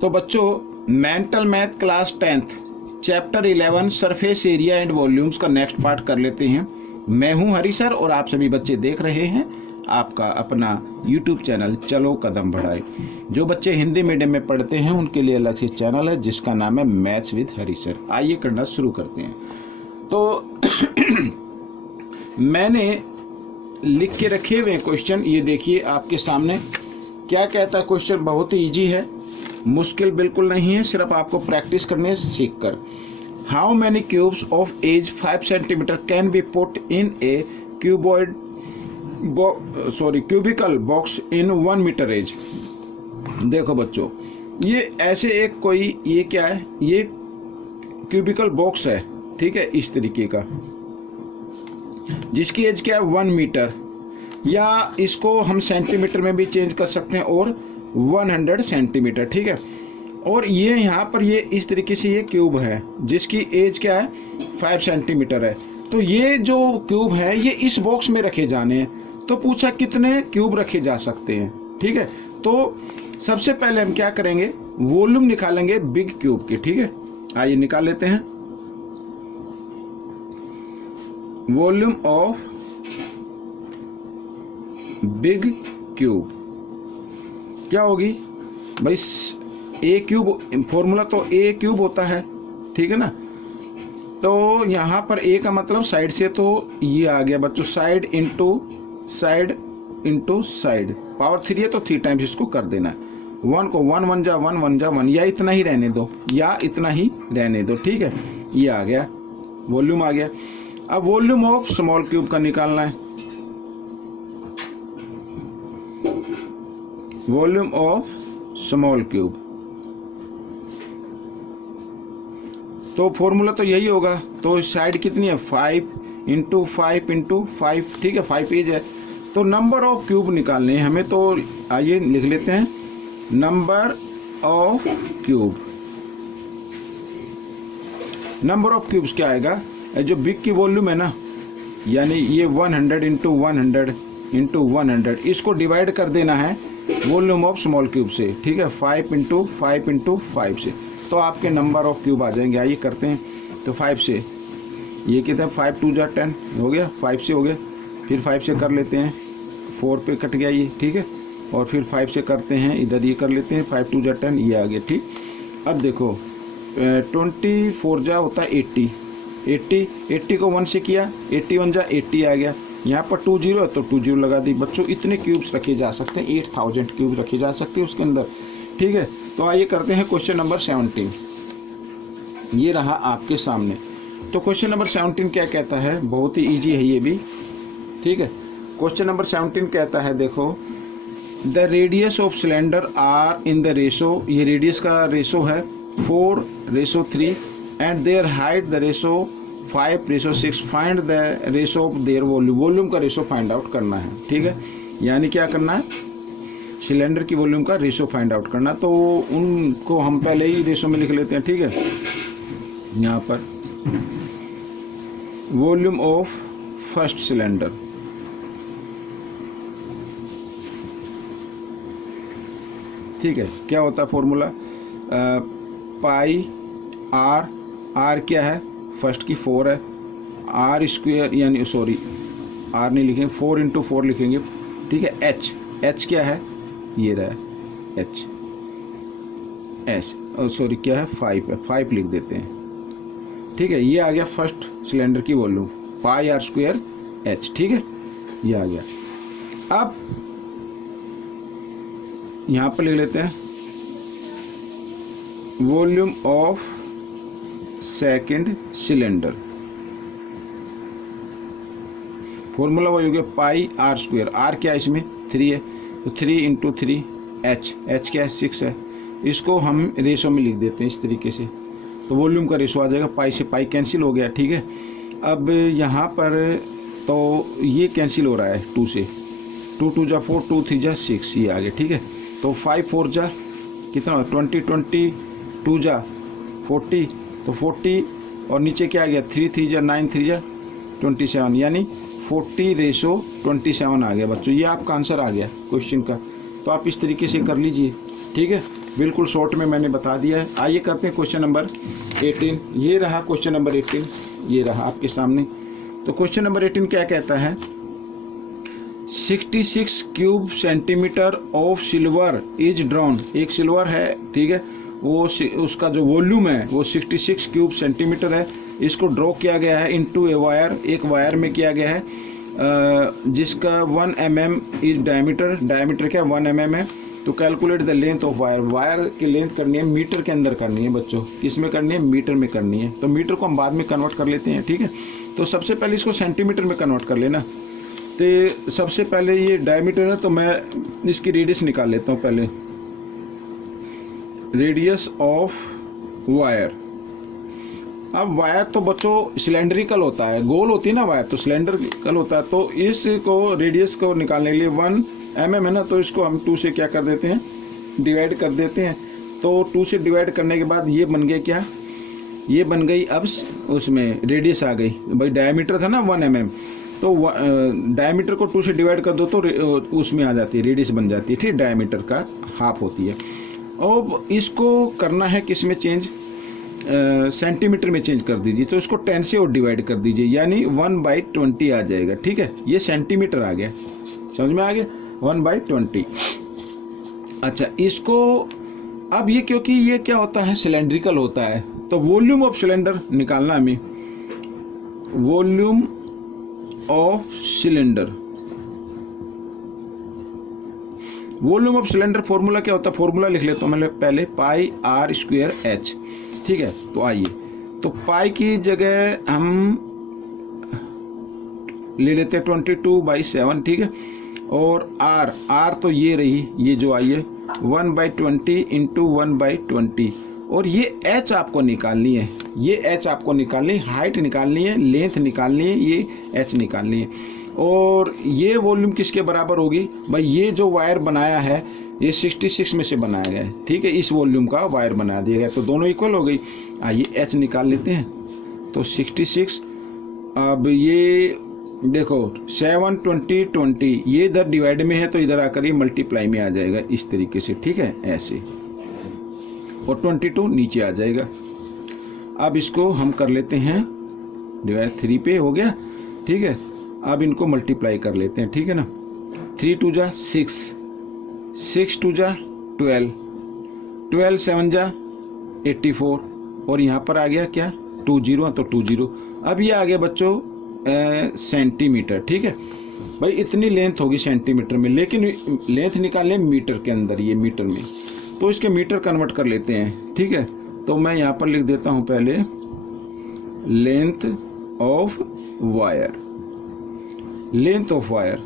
तो बच्चों mental math class 10th chapter 11 surface area and volumes का नेक्स्ट पार्ट कर लेते हैं। मैं हूं हरी सर और आप सभी बच्चे देख रहे हैं आपका अपना YouTube चैनल चलो कदम बढ़ाए। जो बच्चे हिंदी मीडियम में पढ़ते हैं उनके लिए अलग से चैनल है जिसका नाम है मैथ्स विद हरी सर। आइए करना शुरू करते हैं। तो मैंने लिख के रखे हुए क्वेश्चन, ये देखिए आपके सामने। क्या कहता है क्वेश्चन? बहुत ही ईजी है, मुश्किल बिल्कुल नहीं है, सिर्फ आपको प्रैक्टिस करने सीख कर। How many cubes of edge 5 centimetre can be put in a cubical box in 1 metre edge. देखो बच्चों, ये ऐसे एक कोई, ये क्या है, ये क्यूबिकल बॉक्स है, ठीक है, इस तरीके का, जिसकी एज क्या है 1 मीटर, या इसको हम सेंटीमीटर में भी चेंज कर सकते हैं और 100 सेंटीमीटर, ठीक है। और ये यहाँ पर ये इस तरीके से ये क्यूब है जिसकी एज क्या है 5 सेंटीमीटर है। तो ये जो क्यूब है ये इस बॉक्स में रखे जाने हैं। तो पूछा कितने क्यूब रखे जा सकते हैं, ठीक है। तो सबसे पहले हम क्या करेंगे, वॉल्यूम निकालेंगे बिग क्यूब की, ठीक है। आइए निकाल लेते हैं। वॉल्यूम ऑफ बिग क्यूब क्या होगी भाई? ए क्यूब, फॉर्मूला तो ए क्यूब होता है, ठीक है ना। तो यहाँ पर ए का मतलब साइड से, तो ये आ गया बच्चों साइड इंटू साइड, पावर 3 है तो 3 टाइम्स इसको कर देना है। 1 को 1 1 जा 1 1 जा 1, या इतना ही रहने दो, ठीक है। ये आ गया, वॉल्यूम आ गया। अब वॉल्यूम ऑफ स्मॉल क्यूब का निकालना है। वॉल्यूम ऑफ स्मॉल क्यूब, तो फॉर्मूला तो यही होगा। तो साइड कितनी है 5 इंटू 5, ठीक है, 5 एज है। तो नंबर ऑफ क्यूब निकालने हैं हमें, तो आइए लिख लेते हैं number of cube. Number of cubes क्या आएगा? जो बिग की वॉल्यूम है ना, यानी ये 100 इंटू 100 इंटू 100, इसको डिवाइड कर देना है वॉल्यूम ऑफ स्मॉल क्यूब से, ठीक है, 5 इंटू 5 से। तो आपके नंबर ऑफ क्यूब आ जाएंगे। आइए करते हैं। तो 5 से ये कितना, 5 2 जा 10 हो गया, 5 से हो गया। फिर 5 से कर लेते हैं, 4 पे कट गया ये, ठीक है। और फिर 5 से करते हैं, इधर ये कर लेते हैं, 5 2 जा 10, ये आ गया, ठीक। अब देखो 24 जा होता है 80 को 1 से किया, 81 जा 80 आ गया। यहाँ पर 2 0 है तो 2 0 लगा दी। बच्चों इतने क्यूब्स रखे जा सकते हैं, 8000 क्यूब रखे जा सकते हैं उसके अंदर, ठीक है। तो आइए करते हैं क्वेश्चन नंबर 17। ये रहा आपके सामने। तो क्वेश्चन नंबर 17 क्या कहता है? बहुत ही इजी है ये भी, ठीक है। क्वेश्चन नंबर 17 कहता है, देखो, the radius of cylinder are in the ratio, ये रेडियस का रेशो है 4:3 and their height the ratio 5:6। Find the ratio of their volume, volume का रेशो फाइंड आउट करना है, ठीक है। यानी क्या करना है, सिलेंडर की वॉल्यूम का रेशो फाइंड आउट करना। तो उनको हम पहले ही रेशो में लिख लेते हैं, ठीक है। यहाँ पर वॉल्यूम ऑफ फर्स्ट सिलेंडर, ठीक है। क्या होता है फॉर्मूला? पाई आर क्या है, फर्स्ट की 4 है, आर स्क्वेयर, यानी सॉरी आर नहीं लिखेंगे, 4 इंटू 4 लिखेंगे, ठीक है। एच क्या है, ये रहा एच सॉरी क्या है 5 है, 5 लिख देते हैं, ठीक है। ये आ गया फर्स्ट सिलेंडर की volume, pi R square H, ठीक है, ये आ गया। अब यहाँ पर लिख लेते हैं volume of second cylinder. Formula वही हो गया पाई आर स्क्वेयर, आर क्या है इसमें 3 है, तो 3 इंटू 3 एच क्या है 6 है। इसको हम रेशो में लिख देते हैं इस तरीके से, तो वॉल्यूम का रेशो आ जाएगा, पाई से पाई कैंसिल हो गया, ठीक है। अब यहाँ पर तो ये कैंसिल हो रहा है 2 से, 2 2 जा 4, 2 3 जा 6, ये आ गया, ठीक है। तो 5 4 जा कितना, 20 2 जा 40, तो 40 और नीचे क्या आ गया 3 3 जा 9 3 जा 27, यानी 40:27 आ गया बच्चों। ये आपका आंसर आ गया क्वेश्चन का। तो आप इस तरीके से कर लीजिए, ठीक है, बिल्कुल शॉर्ट में मैंने बता दिया है। आइए करते हैं क्वेश्चन नंबर 18। ये रहा क्वेश्चन नंबर 18, ये रहा आपके सामने। तो क्वेश्चन नंबर 18 क्या कहता है, 66 cube centimetre of silver is drawn. एक सिल्वर है, ठीक है, वो उसका जो वॉल्यूम है वो 66 क्यूब सेंटीमीटर है। इसको ड्रॉ किया गया है इनटू ए वायर, एक वायर में किया गया है, जिसका 1 mm इज डायमीटर क्या 1 mm है। तो calculate the length of wire, wire की लेंथ करनी है मीटर के अंदर करनी है बच्चों, किस में करनी है, मीटर में करनी है। तो मीटर को हम बाद में कन्वर्ट कर लेते हैं, ठीक है। तो सबसे पहले इसको सेंटीमीटर में कन्वर्ट कर लेना। तो सबसे पहले ये डायमीटर है, तो मैं इसकी रेडियस निकाल लेता हूँ पहले, रेडियस ऑफ वायर। अब वायर तो बच्चों सिलेंड्रिकल होता है, गोल होती है ना वायर, तो सिलेंड्रिकल होता है। तो इसको रेडियस को निकालने के लिए 1 mm है ना, तो इसको हम 2 से क्या कर देते हैं, डिवाइड कर देते हैं। तो 2 से डिवाइड करने के बाद ये बन गया क्या, ये बन गई अब उसमें रेडियस आ गई। भाई डायमीटर था ना 1 mm, तो डायमीटर को 2 से डिवाइड कर दो तो उसमें आ जाती है, रेडियस बन जाती है, ठीक, डायमीटर का हाफ होती है। अब इसको करना है किस में चेंज, सेंटीमीटर में चेंज कर दीजिए। तो इसको 10 से और डिवाइड कर दीजिए, यानी 1/20 आ जाएगा, ठीक है। ये सेंटीमीटर आ गया, समझ में आ गया, 1/20। अच्छा, इसको अब ये क्योंकि ये क्या होता है, सिलेंड्रिकल होता है, तो वॉल्यूम ऑफ सिलेंडर निकालना हमें, volume of cylinder. Volume of cylinder formula क्या होता है, फॉर्मूला लिख लेता हूं मैं पहले, पाई r²h, ठीक है। तो आइए, तो पाई की जगह हम ले लेते हैं 22/7, ठीक है। और आर तो ये रही, ये जो आई है 1/20 इंटू 1/20। और ये एच आपको निकालनी है, ये एच आपको निकालनी है, हाइट निकालनी है, लेंथ निकालनी है, ये एच निकालनी है। और ये वॉल्यूम किसके बराबर होगी भाई, ये जो वायर बनाया है ये 66 में से बनाया गया है, ठीक है, इस वॉल्यूम का वायर बना दिया गया, तो दोनों इक्वल हो गई। आइए एच निकाल लेते हैं। तो 66, अब ये देखो 7 20 20, ये इधर डिवाइड में है तो इधर आकर ये मल्टीप्लाई में आ जाएगा इस तरीके से, ठीक है, ऐसे, और 22 नीचे आ जाएगा। अब इसको हम कर लेते हैं डिवाइड, 3 पे हो गया, ठीक है। अब इनको मल्टीप्लाई कर लेते हैं, ठीक है ना। 3 2 जा 6, 6 2 जा 12, 12 7 जा 84, और यहाँ पर आ गया क्या 20, तो 20। अब ये आ गया बच्चों सेंटीमीटर, ठीक है। भाई इतनी लेंथ होगी सेंटीमीटर में, लेकिन लेंथ निकालें मीटर के अंदर, ये मीटर में, तो इसके मीटर कन्वर्ट कर लेते हैं, ठीक है। तो मैं यहाँ पर लिख देता हूँ पहले length of wire, length of wire.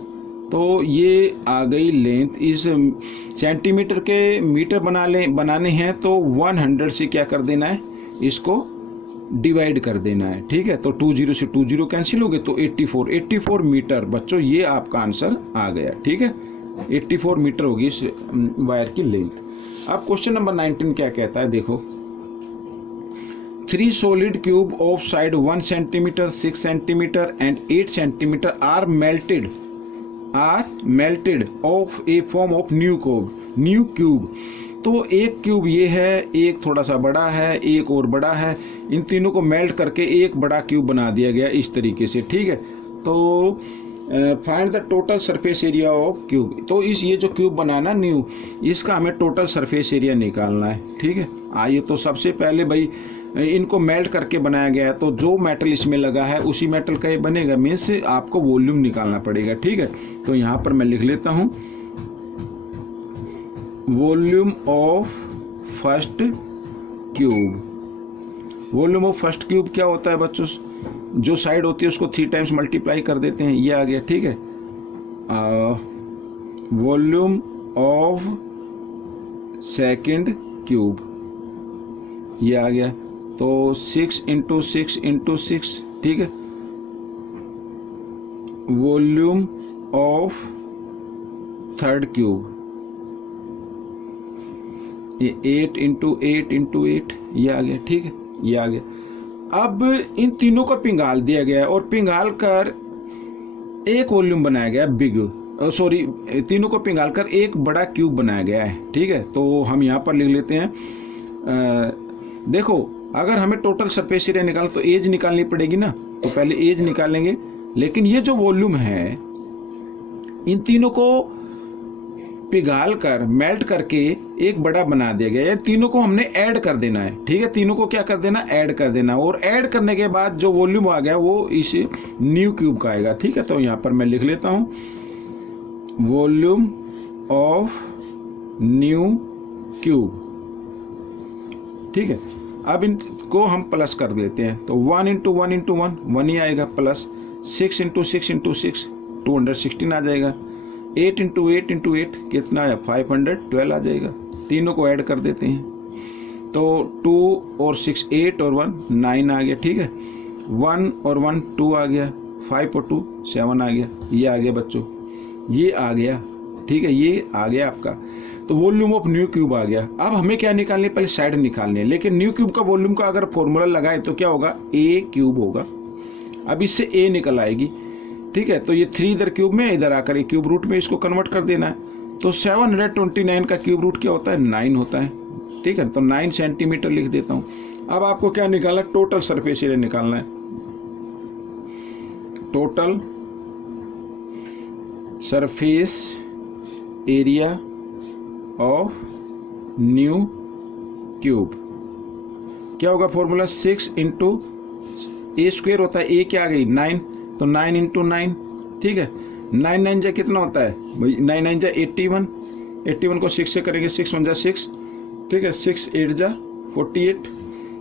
तो ये आ गई लेंथ, इस सेंटीमीटर के मीटर बनाने हैं तो 100 से क्या कर देना है, इसको डिवाइड कर देना है, ठीक है। तो 20 से 20 कैंसिल हो गए, तो 84 मीटर बच्चों, ये आपका आंसर आ गया, ठीक है। 84 मीटर होगी इस वायर की लेंथ। अब क्वेश्चन नंबर 19 क्या कहता है, देखो, 3 solid cube of side 1 centimeter, 6 centimeter and 8 centimeter are melted of a form of new cube। तो एक क्यूब ये है, एक थोड़ा सा बड़ा है, एक और बड़ा है, इन तीनों को मेल्ट करके एक बड़ा क्यूब बना दिया गया इस तरीके से, ठीक है। तो find the total surface area of cube. तो ये जो क्यूब बनाना न्यू, इसका हमें टोटल सरफेस एरिया निकालना है, ठीक है। आइए, तो सबसे पहले भाई इनको मेल्ट करके बनाया गया है, तो जो मेटल इसमें लगा है उसी मेटल का ये बनेगा, मीन्स आपको वॉल्यूम निकालना पड़ेगा, ठीक है। तो यहाँ पर मैं लिख लेता हूँ volume of first cube. Volume of first cube क्या होता है बच्चों, जो साइड होती है उसको 3 टाइम्स मल्टीप्लाई कर देते हैं, ये आ गया, ठीक है। वॉल्यूम ऑफ सेकंड क्यूब, ये आ गया, तो 6 × 6 × 6, ठीक है। वॉल्यूम ऑफ थर्ड क्यूब, ये 8 × 8 × 8, ये आ गया, ठीक है, ये आ गया। अब इन तीनों को पिघाल दिया गया और पिघाल कर एक वॉल्यूम बनाया गया बिग। सॉरी, तीनों को पिघालकर एक बड़ा क्यूब बनाया गया है। ठीक है, तो हम यहाँ पर लिख लेते हैं। देखो, अगर हमें टोटल सरफेस एरिया निकालना तो एज निकालनी पड़ेगी ना, तो पहले एज निकालेंगे। लेकिन ये जो वॉल्यूम है, इन तीनों को पिघाल कर मेल्ट करके एक बड़ा बना दिया गया है। तीनों को हमने ऐड कर देना है। ठीक है, तीनों को क्या कर देना, ऐड कर देना। और ऐड करने के बाद जो वॉल्यूम आ गया वो इस न्यू क्यूब का आएगा। ठीक है, तो यहाँ पर मैं लिख लेता हूँ वॉल्यूम ऑफ न्यू क्यूब। ठीक है, अब इनको हम प्लस कर देते हैं, तो 1 इंटू 1 इंटू 1 1 ही आएगा, प्लस 6 इंटू 6 इंटू 6 216 आ जाएगा। 8 इंटू 8 इंटू 8 कितना है, 512 आ जाएगा। तीनों को ऐड कर देते हैं, तो 2 और 6 8 और 1 9 आ गया। ठीक है, 1 और 1 2 आ गया, 5 और 2 7 आ गया। ये आ गया बच्चों, ये आ गया। ठीक है, ये आ गया आपका, तो वॉल्यूम ऑफ न्यू क्यूब आ गया। अब हमें क्या निकालनी है, पहले साइड निकालनी है। लेकिन न्यू क्यूब का वॉल्यूम का अगर फॉर्मूला लगाए तो क्या होगा, ए क्यूब होगा। अब इससे ए निकल आएगी। ठीक है, तो ये 3 इधर क्यूब में, इधर आकर ये क्यूब रूट में इसको कन्वर्ट कर देना है। तो 729 का क्यूब रूट क्या होता है, 9 होता है। ठीक है, तो 9 सेंटीमीटर लिख देता हूँ। अब आपको क्या निकालना, टोटल सरफेस एरिया निकालना है। Total surface area of new cube क्या होगा, फॉर्मूला 6 इंटू ए स्क्वायर होता है, ए क्या आ गई 9, तो 9 इंटू 9। ठीक है, 9 9 जा कितना होता है भाई, 9 9 जा 81, 81 को 6 से करेंगे, 6 1 जा 6। ठीक है, 6 8 जा 48,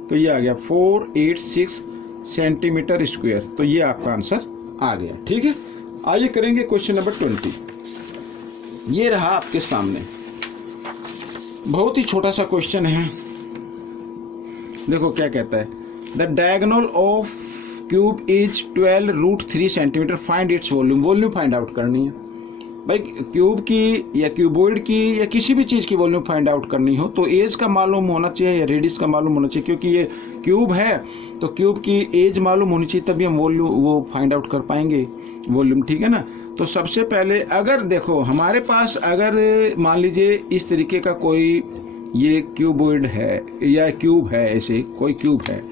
तो ये आ गया 486 सेंटीमीटर स्क्वायर। तो ये आपका आंसर आ गया। ठीक है, आइए करेंगे क्वेश्चन नंबर 20। ये रहा आपके सामने, बहुत ही छोटा सा क्वेश्चन है। देखो क्या कहता है, the diagonal of cube is 12 root 3 centimetre, find its volume. Volume find out करनी है भाई, क्यूब की या क्यूबॉइड की या किसी भी चीज़ की वॉल्यूम फाइंड आउट करनी हो तो एज का मालूम होना चाहिए या रेडियस का मालूम होना चाहिए। क्योंकि ये क्यूब है तो क्यूब की एज मालूम होनी चाहिए, तभी हम वॉल्यूम वो फाइंड आउट कर पाएंगे वॉल्यूम। ठीक है ना, तो सबसे पहले अगर देखो हमारे पास अगर मान लीजिए इस तरीके का कोई ये क्यूबॉइड है या क्यूब है, ऐसे कोई क्यूब है,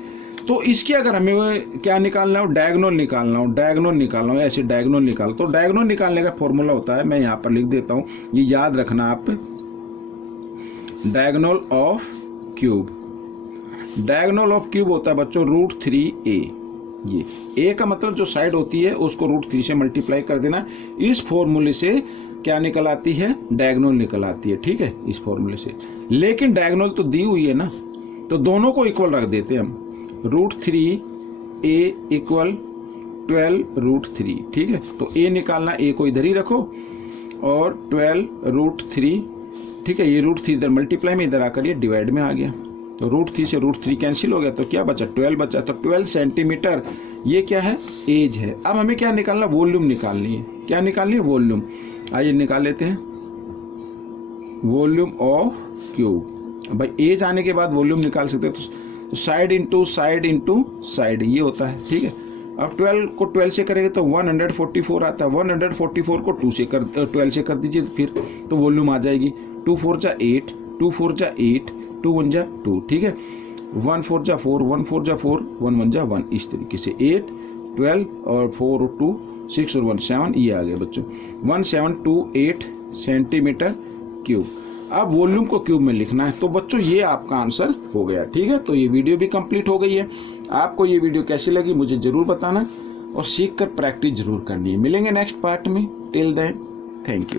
तो इसकी अगर हमें क्या निकालना हो, डायगोनल निकालना हो, डायगोनल निकालना हो, ऐसे डायगोनल निकाल, तो डायगोनल निकालने का फॉर्मूला होता है, मैं यहाँ पर लिख देता हूँ, ये याद रखना आप, diagonal of cube. Diagonal of cube होता है बच्चों √3a। ये a का मतलब जो साइड होती है उसको √3 से मल्टीप्लाई कर देना। इस फॉर्मूले से क्या निकल आती है, डायगोनल निकल आती है। ठीक है, इस फॉर्मूले से। लेकिन डायगोनल तो दी हुई है ना, तो दोनों को इक्वल रख देते हैं हम, √3a इक्वल 12√3। ठीक है, तो a निकालना, a को इधर ही रखो और 12√3। ठीक है, ये √3 इधर मल्टीप्लाई में, इधर आकर ये डिवाइड में आ गया, तो √3 से √3 कैंसिल हो गया, तो क्या बचा, 12 बचा। तो 12 सेंटीमीटर ये क्या है, एज है। अब हमें क्या निकालना, वॉल्यूम निकालनी है। क्या निकालनी है, वॉल्यूम। आइए निकाल लेते हैं, वॉल्यूम ऑफ क्यूब। भाई एज आने के बाद वॉल्यूम निकाल सकते हैं, तो side into side into side ये होता है। ठीक है, अब 12 को 12 से करेंगे तो 144 आता है, 144 को 12 से कर दीजिए फिर, तो वॉल्यूम आ जाएगी। 2 4 जा 8, 2 4 जा 8, 2 1 जा 2। ठीक है, 1 4 जा 4, 1 4 जा 4, 1 1 जा 1, इस तरीके से 8 12 और 4 और 2 6 और 1 7, ये आ गया बच्चों 1728 सेंटीमीटर क्यूब। अब वॉल्यूम को क्यूब में लिखना है, तो बच्चों ये आपका आंसर हो गया। ठीक है, तो ये वीडियो भी कंप्लीट हो गई है। आपको ये वीडियो कैसी लगी मुझे ज़रूर बताना और सीख कर प्रैक्टिस जरूर करनी है। मिलेंगे नेक्स्ट पार्ट में, टिल देन थैंक यू।